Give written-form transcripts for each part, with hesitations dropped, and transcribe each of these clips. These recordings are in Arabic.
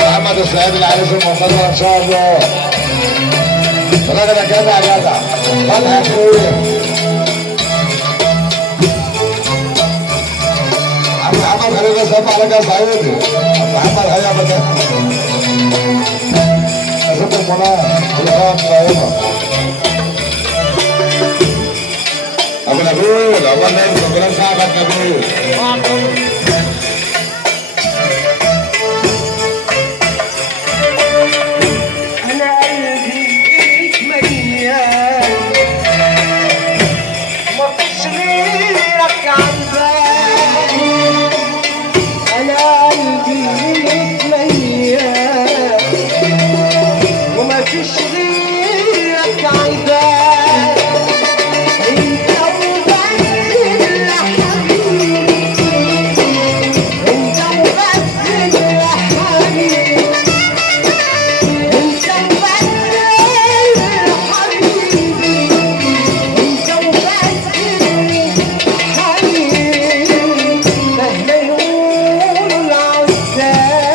محمد السعيد العريس المنتظر ان شاء الله. الراجل جدع جدع فتحي كبير. عم محمد خلينا نسمع عليك يا سعيدي. محمد حياه بدأ ست المنار والإقامة طيبة. أبو نبيل أول نبيل ربنا يساعدك نبيل. أنا قلبي إليك مليان مفيش غيرك عالبال. أنا قلبي إليك مليان ومفيش غيرك عالبال. أنت وبس اللي حبيبي، أنت وبس اللي حبيبي، أنت وبس اللي حبيبي، أنت وبس اللي حبيبي. مهما يقولوا العزاب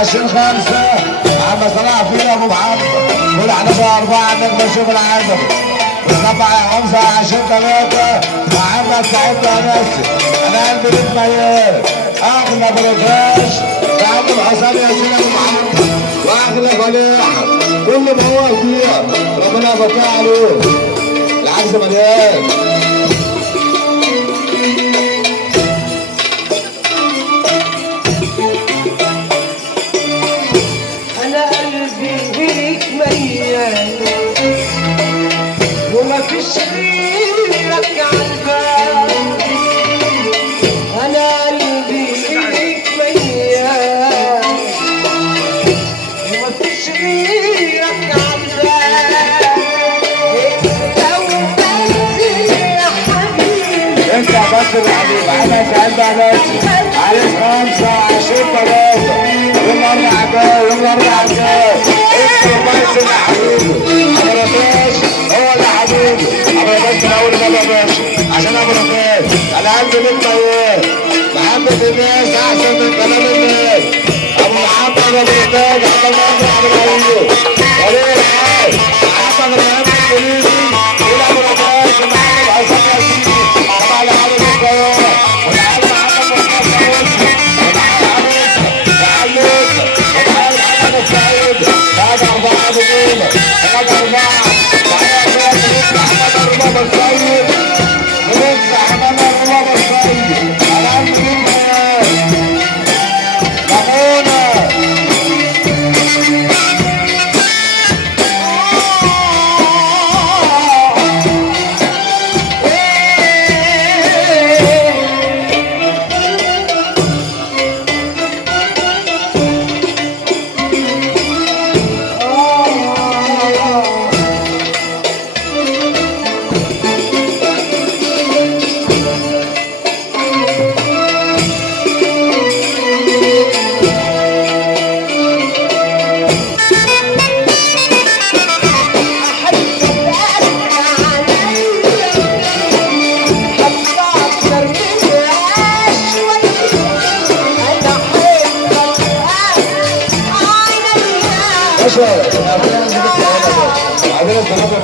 عشان خمسة عم صلاح فينا ابو محمد قول احنا اربعة نجم نشوف العزم ونطلع يا خمسة عشان ثلاثة محمد سعيد نفسي انا قلبي ليك ميال اغلى بروفاش عبد الحسن ياسين ابو محمد واغلى فليح كل ما هو فيها ربنا يفتح عليه العكس مليان. ومفيش غيرك عالبال. أنا قلبي إليك ميال ومفيش غيرك عالبال. أنت وبس يا حبيبي، انت بس الحبيب انا سعيد بس عايز 25 3 يوم 4 جاي يوم 4 جاي انت بس يا حبيبي. ابو رفاش هو اللي حبيبي ابو رفاش من اول مره يا باشا عشان ابو رفاش انا عندي ليك ميال محبه الناس احسن من كلام الناس. ابو محمد ابو رفاش عبد الله ابو العيون وليه الحال حسن الرهاب الكليني الى ابو رفاش محمد حسن ياسين على حضر القاهره والعالم محمد محمد والعالم محمد السعيد بعد 4 10 عندنا البنات